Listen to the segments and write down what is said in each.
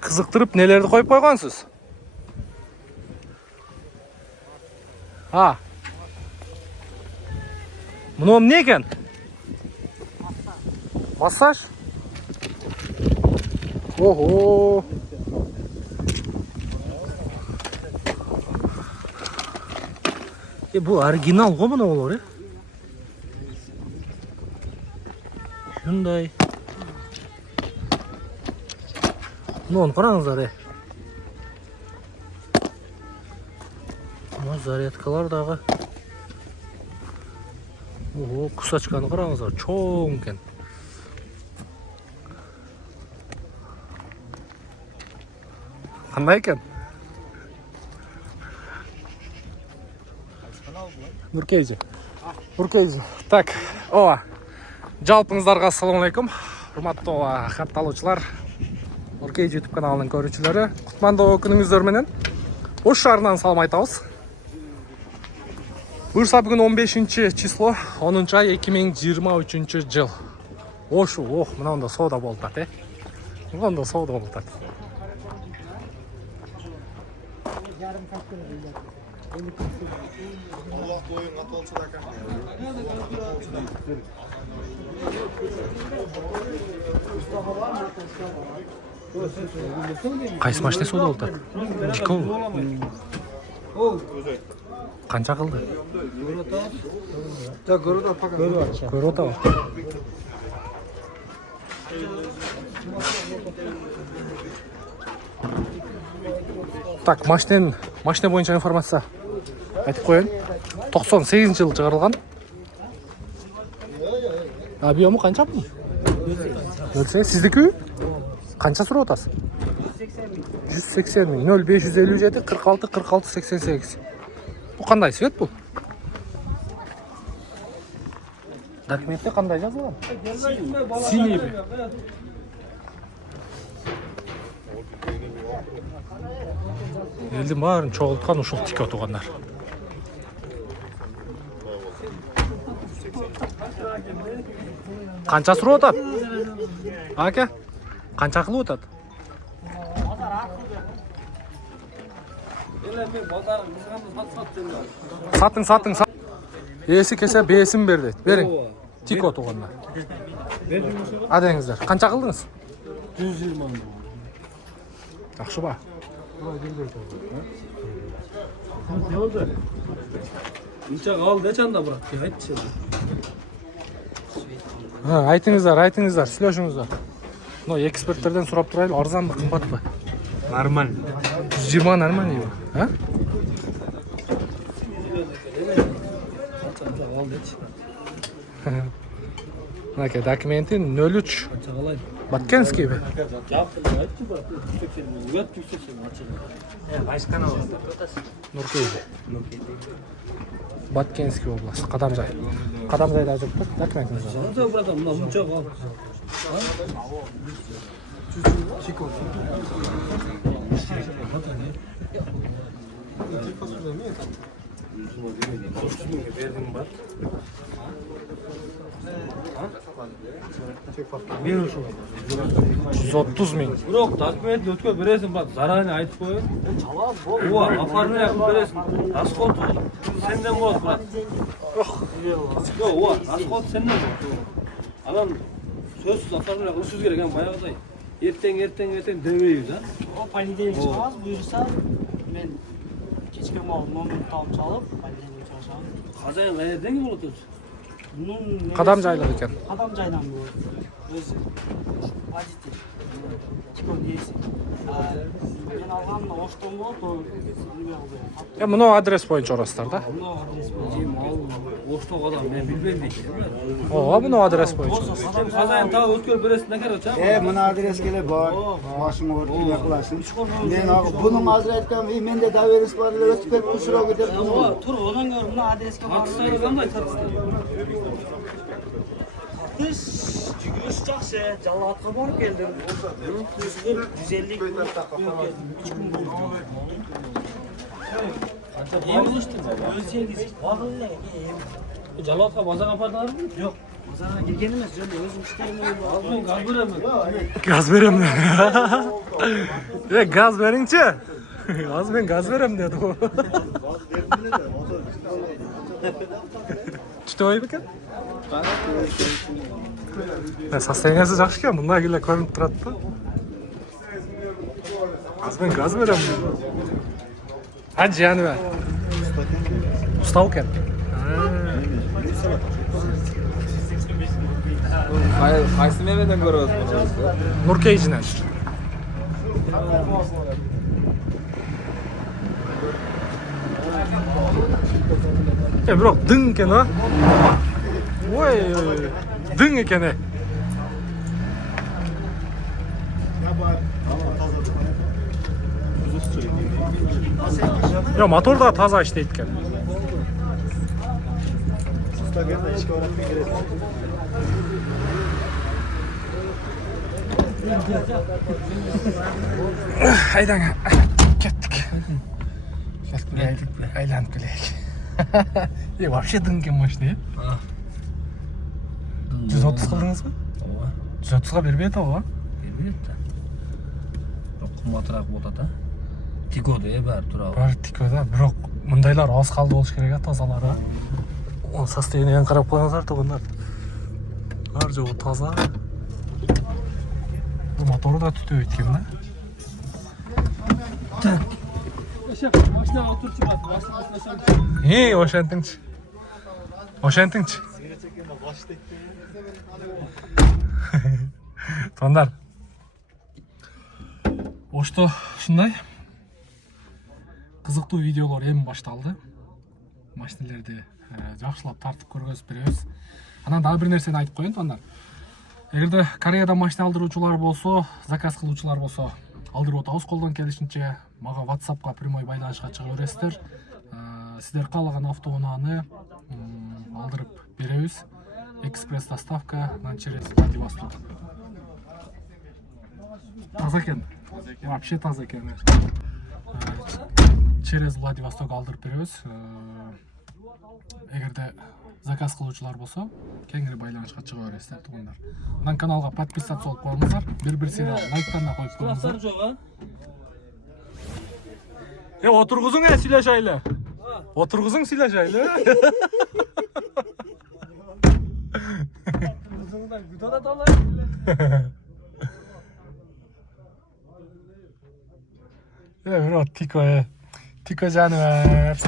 Kızıktırıp nelerdi koyup koygansız? Ha. Bunun ne eken? Masaj. Oho. Bu orijinal go buna olur ya. Hyundai. Bunu qarаңыздар ya. Ama zaryadkalar dağı. Oho, құс açkanı qarаңыздар, çoğun eкен. Qanday ekan? Nurkeyji. Так, ова. Жалпыңыздарға ассалаумалейкум. Урматтуу катталуучулар. Нуркейji YouTube каналынын көрүүчүлөрү. Кутмандуу күнүңүздөр менен. Ош шаарынан салам айтабыз. Буюрса бүгүн 15 число, 10 ай 2023 жыл. Ошу, мынанда соода болуп атат, Мынанда соода болуп атат. Allah boyun atolçu da Кайсы машина соода болуп атат? Жикол. Канча кылды? Көрүп атабы? Так, машина боюнча информация айтып коеюн. 98-жылы чыгарылган. Объему канча? Сиздики? Канча сурап атасыз? 180 миң. 0557 46 46 88. Bu qanday свет bu? Документте qanday жазылган? Синий. Элдин баарын чогулткан ушул тик отугандар. Канча сурап атат? Ака? Канча кылып атат? Satın. Esi kese besin berdi. Verin. Tik otuğanlar. Adengizler. Kança kıldınız? 120 ming. Yaxşı ba. Ne oldu? Uçak aldı çanda bırak. Aytçı. Ha, aytыңыздар, сүйлөшүңүздөр. Но эксперттерден сурап турайлы, арзанбы, кымбатпы? Нормально. 120 нормально его, а? Наке, документи 03. Баткенский бе? Нуркейди. Баткенский область, Кадамжай. Кадамжайда жүрүп тур, документиңиз бар. Ben uşu. 130 ming. Biroq dokument o'tkazib berasan, bak zararni aytib qo'y. Ova, afarni qilib berasan. Rasxod sendan bo'ladi, brat. Yo'q, ova, rasxod sendan bo'ladi. Adam so'zsiz afarni qilishimiz kerak, ham boyagiday. Erteng demeymiz, ha. O понедельник çıkamaz, buyursa men kechki nomerni topib chalib, понедельник çalışamam. Qazayın qayerdan bo'ladi? Qadamjaylik ekan. Qadamjaydan bu. O'zi водитель. Chikon yesi. Men algan Oshton bo'ldi, nima bo'ldi? Ya bunu adres boyunca orasılar da. Buni adres Oshton odam men bilmayman. O bunu adres boyunca. Qazayın ta o'tkazib berasan, ne kerak, ha? Buna adres kele bor, boshim o'rtib yaqlashin. Men bunun hozir aytgan, menda daveris bor, o'tib kelib kushroq deb buni. Tur, ondan gör buni adresga borib. Qanday qanday Biz yugurish yaxshi, Jallatga borib keldim. 150 kun yo'q keldim. 3 kun bo'ldi. Yem oluştu mu? O'zingiz bordilar, Jallatga bozor apardingizmi? yo'q. Pazara girgen emas, jönde özüm işlerimden Az ben gaz veremem. Gaz verem dedi. Gaz verinçi. Az ben gaz verem dedi o. Tütüy beкен? Состояниясы жақсы екен, мына келе көрініп тұрады да. Az ben gaz verem dedi. Hadi yani be. Usta ekan. Qaysi mevadan ko'ryapsiz? Nurkeyji'den. Biroq ding ekan ha. Voy, ding ekan. Ya motor da toza ishlaydi ekan. Haydang, ketdik. Aylanib kelaylik. Вообще ding ekan mashina. 130 qildingizmi? 130 ga bermaydi o. Bermaydi. Qimmatroq bo'ladi. Tikoda bari turadi. Bari tikoda, biroq bundaylar oz qoldi bo'lish kerak, tozalari. O sostoyaniyaga qarab qo'yingizlar, to'g'onlar. Har joyi toza. Bu motori da tutib o'tgan-da. Mashinaga o'tirchiman. Mashina Hey, o'shantingchi. O'shantingchi. To'g'onlar. Oshto shunday qiziqtуу videolar ham boshlandi. Mashinalarni yaxshilab tartib ko'rgazib beramiz. Ana daha bir narsani aytib qo'ying, to'g'onlar. Эгерде Кореяда машина алдыруучулар болсо, заказ кылуучулар болсо, алдырып атабыз колдон келишинче. Мага WhatsApp'ка прямой байланышка чыга бересиздер. Сиздер каалаган автоунааны алдырып беребиз. Экспресс доставка через Владивосток. Таза экен. Вообще таза экен. Через Владивосток алдырып беребиз. Эгерде заказ кылуучулар болсо, кеңири байланышка чыга бересиздер, тугандар. Анан каналга подписаться болуп коюңуздар. Бир сериал лайктан да коюп коюңуздар. жок, Отургузуң сүйлөшайлы. Отургузуң сүйлөшайлы. Uzundan güdana dalar. Bro, Tiko canavar.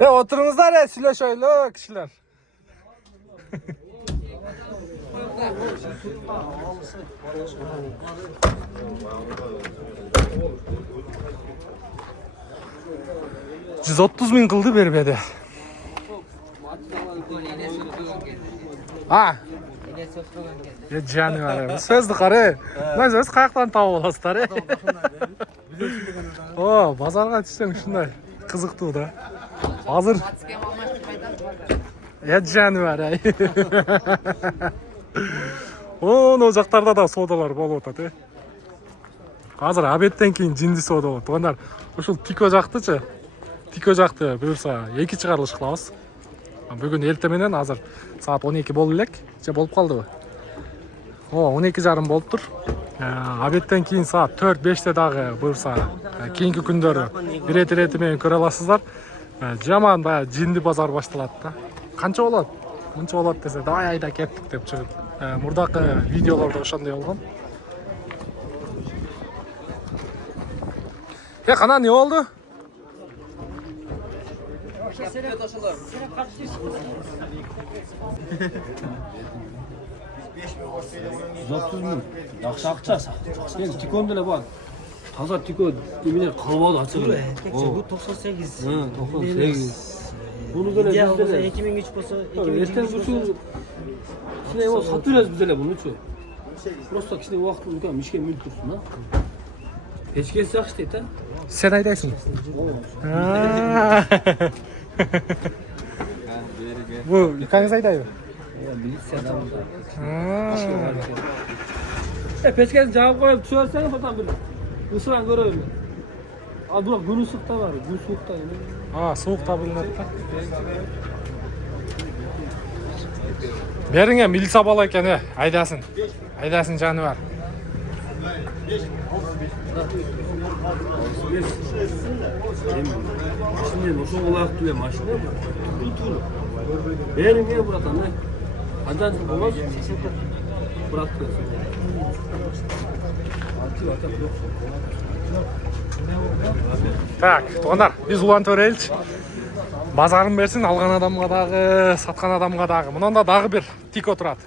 Oturunguzlar, söyleşoylu kişiler. $130.000 kıldı berbedi. Ha? Ya canavar. Sözlü karı. Lan söz kayaktan tavuk olasılar. O, bazarga düşsең şunday. Kızıktı da. Hazır. Ya canavar. O jактарда да соодаlar болуп атат. Азыр абеттен кийин жинди соода болот. Тугандар, ушул Тико жактычы. Тико жакты буюрса 2 чыгарылыш кылабыз. Бүгүн эртең менен азыр саат 12 болуп элек. Же болуп калдыбы? О, 12:30 болуптур. Абеттен кийин саат 4-5те дагы буюрса кийинки күндөрү бирети менен көрө аласыздар. Жаман баягы жинди базар башталат да. Канча болот? Мынча болот десе, давай айда кеттик деп чыгып. Мурдакы видеолордо ошондой болгон. Кана не болду? Yaxshi ақша. Мен Тиконда эле бар. Таза Тико эмне калбады ачык эле. Bu 98. 98. Буну деле İdeal биз olsa деле. 2003 olsa Эртең 2003 ушул кичине болуп сатып беребиз биз деле мунучу. Просто кичине убакыт үлкөн ишке мүлк турсун да. Печкеси жакшы дейт, а? Sen aydayсың. Bu ülkeniz aydaydı. Печкесин жаап коюп түшүп алсаң, потом бир ысыран көрөбүз. А бирок күн ысыкта бар, күн суукта. Soğuk da bulunur. Беріңе милиция бала екен, айдасын. Айдасын жаны бар. Машинен ошо улак түле машина. Бериңе братан. Андан болот. Брат. Так, туғандар, біз улантып өрелчі. Базарын берсін, алған адамға дағы, сатқан адамға дағы. Мұнанда дағы бір тик отырады.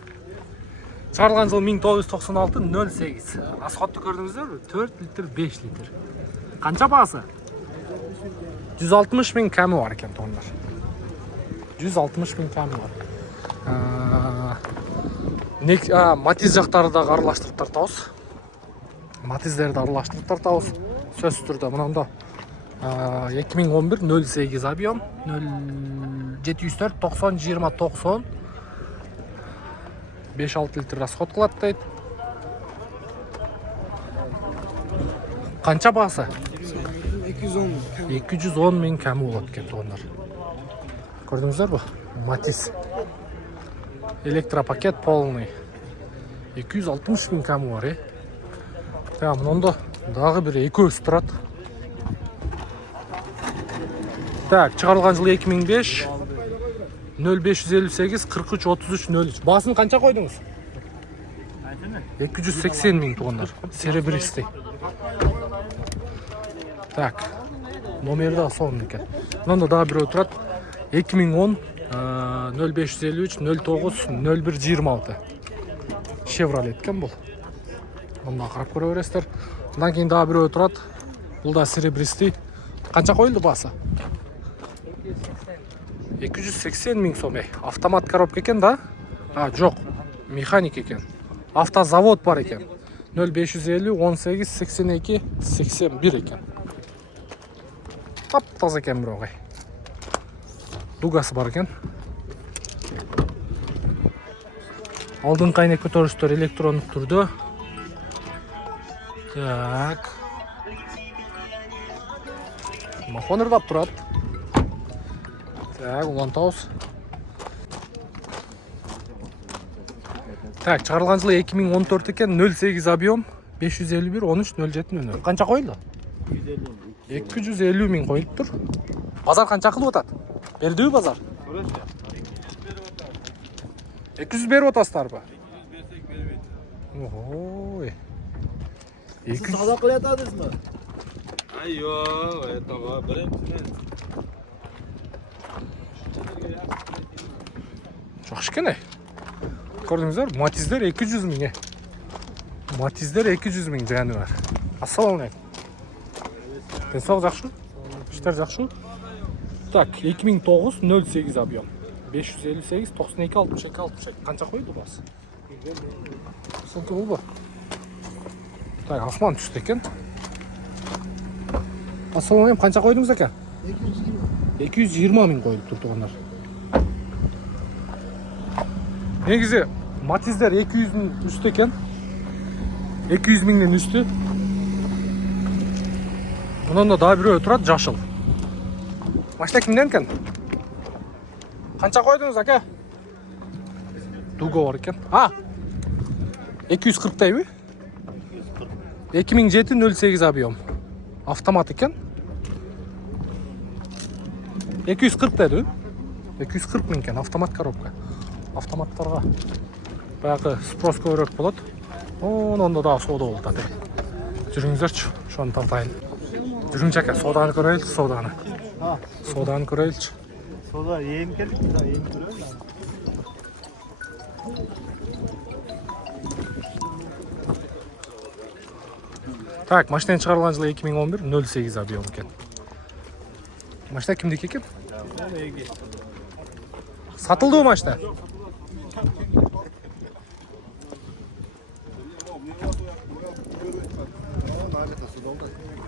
Шығарылған жыл 1996-08. Расходты көрдіңіздер? 4 литр, 5 литр. Қанша бағасы? 160 000 кәмі бар екен, туғандар. 160 000 кәмі бар. Матиз жақтары да аралаштырып тартауыз. Матиздерді аралаштырып тартауыз. Сөз түрді мұнанда 2011-08 объем 704-90-20-90 5-6 литр расход қылады дейді. Қанша бағасы? 210 000 кәмі болады екен, туғандар. Көрдіңіздер бі? Матиз электропакет полный 260 000 кәмі бар. Мұнда дағы бір 200 тұрады. Так, шығарылған жылы 2005 0558 43 33 03. Басын қанша қойдыңыз? 280 000 туғандар. Серебристый. Так, номері да соның екен. Мұнда дағы бір отырады. 2010 0553 09 01 26. Chevrolet екен бұл. Мұнда қарап көре бересіздер. Бұдан кейін дағы бір отырады. Бұл да серебристый. Қанша қойылды басы? 280 000 сом. Автомат коробка екен да? Жоқ, механик екен. Автозавод бар екен. 0550 18 82 81 екен. Тап-таза екен бір оғай. Дугасы бар екен. Алдын қайнек көтерістер электрондық түрді. Так. Махон ырдап тұрады. Так, улантауыз. Так, шығарылған жылы 2014 екен, 08 объем, 551, 13, 07, 00. Қанша қойылды? 250 000 қойылып тұр. Базар қанша қылып отады? Берді базар? 200 беріп отасыздар ба? Ой. Сауда қылатадыңыз мı? Ayyo, tamam, birinchidan. Çok kішкене. Көрдіңіздер, матиздер 200 000. Матиздер 200 000 жаны бар. Ассалаумалейкум. Денсаулық жақсы? Іштер жақсы? Так, 2009 08 объем. 558 92 62 62. Қанша қойды басы? Сылты бұл ба? Так, асман түсті екен. Ассалаумалейкум, қанша қойдыңыз екен? 220 000 қойылып тұр туғандар. Негізі матиздер 200-дің үсті екен. 200 000-нен үсті. Мұнан да дағы біреу тұрады, жашыл. Машина кімден екен? Қанша қойдыңыз, әке? Дуго бар екен. 240 тай бі? 2007-08 объем. Автомат екен. 240 деді. 240 000 екен, автомат коробка. Автоматтарға баяғы спрос көбірек болады. Онда да сода болды. Жүріңіздерші, шоны тартайын. Жүріңіз әке, соданы көрейілші, соданы. Соданы көрейілші. Soda yeni geldik mi? Daha yeni duruyor da. Так, машинен шығарылған жылы 2011 08 объем екен. Машина кімдекі екен? Сатылды о машина?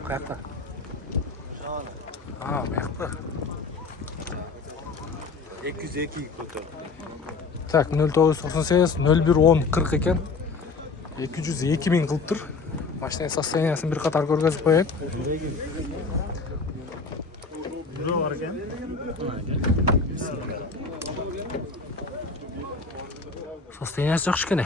Қаяқта? Бұяқта. 202 kötü. Так, 0998 01 10 40 екен. 202 000 қылып тұр. Машина состояниясын бір қатар көргізіп қояйын. Biro var ekan. Состояниясы жакшы экен.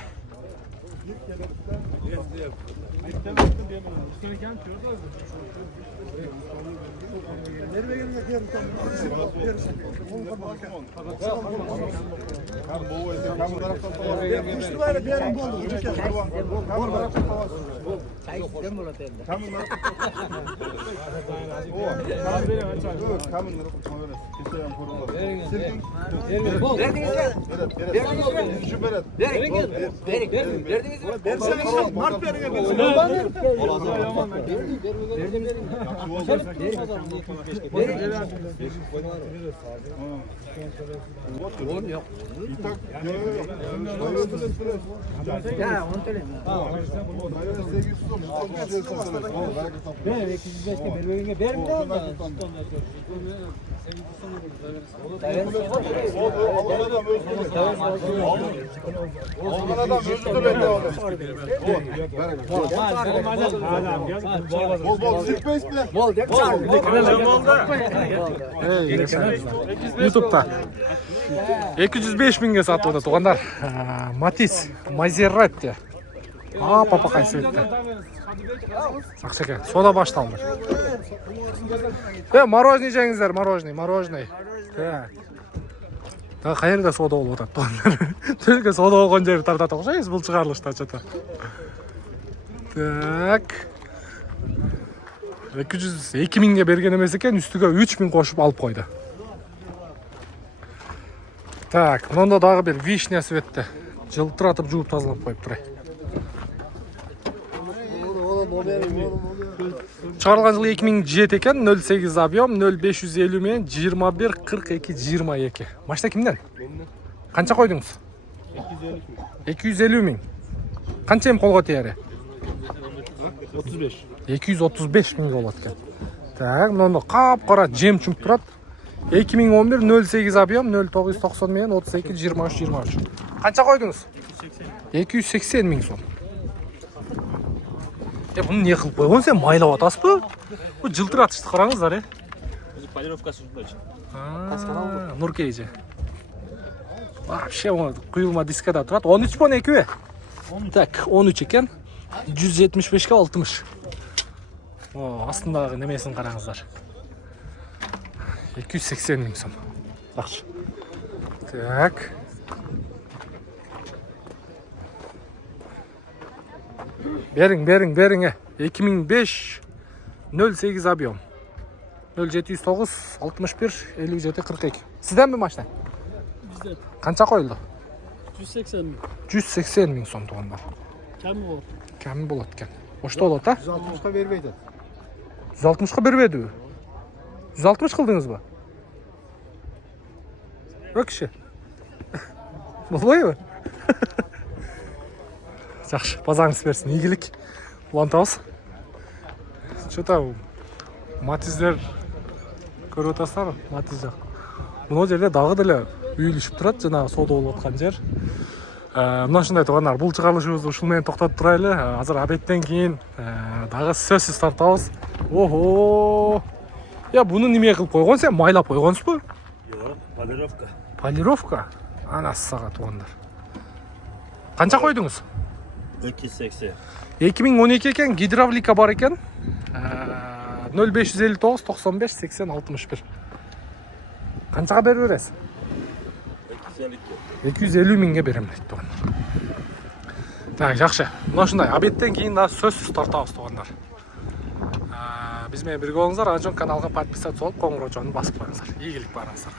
YouTube'da 205 миңге сатып отыр туғандар. Матис, Мазерати. Папа қайсы өтті. Ақшеке, сода башталды. Мороженый жеңіздер, мороженый. Қайырда сода болып отыр туғандар. Төлге сода олған жері тартат оқшайыз, бұл шығарылышта чата. Так. 202 миңге берген емес екен, үстіге 3 миң қошып алып қойды. Так, мұнда дағы бір вишнясы өтті. Жылтыратып жуып тазалап қойып тұрай. Шығарылған жылы 2007 екен, 08 объем, 0550 мен 21 42 22. Машина кімден? Қанша қойдыңыз? 250 миң. Қанша ем қолға тияры? 235 миң болады екен. Так, мұнда қап-қара жем чүміп тұрады. 2011 08 объем, 0990 мен 32 23. Қанша қойдыңыз? 280 миң сом. Бұны не қылып қойған сен, майлап атасыз ба? Бұл жылтыратышты қараңыздар, Полировкасы жудачы. Нұркейже. Вообще, құйылма дискада тұрады. 13 пон екеуі? Так, 13 екен. 175-ке 60. Астындағы немесін қараңыздар. 280 миң сом. Жақсы. Так. Берің. 2005 08 объем. 0709 61 57 42. Сізден бі машина? Бізден. Қанша қойылды? 180 миң. 180 миң сом туғандар. Кәмі болады. Кәмі болады екен. Ошта болады, а? 160'a vermeydi. 160'қа бермеді. 160 қылдыңыз ба? Өкші. Болмай ма? Жақшы, базаңыз берсін, игілік. Ұлантауыз. Что-то матиздер көріп отырсыздар, матиз жақ. Мұны жерде дағы ділі үйілішіп тұрады, жаңағы сода болып отқан жер. Мына шындай туғандар, бұл шығарылышымызды ұшылмен тоқтатып тұрайлы. Азыр обедтен кейін дағы сөзсіз тартауыз. Охо! Я, бұны неме қылып қойған сен, майлап қойғансыз ба? Yok, полировка. Полировка? Анасы саға туғандар. Қанша қойдыңыз? 280. 2012 екен, гидравлика бар екен. 0559 95 80 61. Қаншаға беріп бересіз? 250 миңге берем дейді туғандар. Так, жақшы. Мұна шындай, обедтен кейін да сөзсіз тартауыз туғандар. Бізмен бірге болыңыздар, Ажон каналға подписаться болып, қоңырау басып қойыңыздар. Игілік барыңыздар.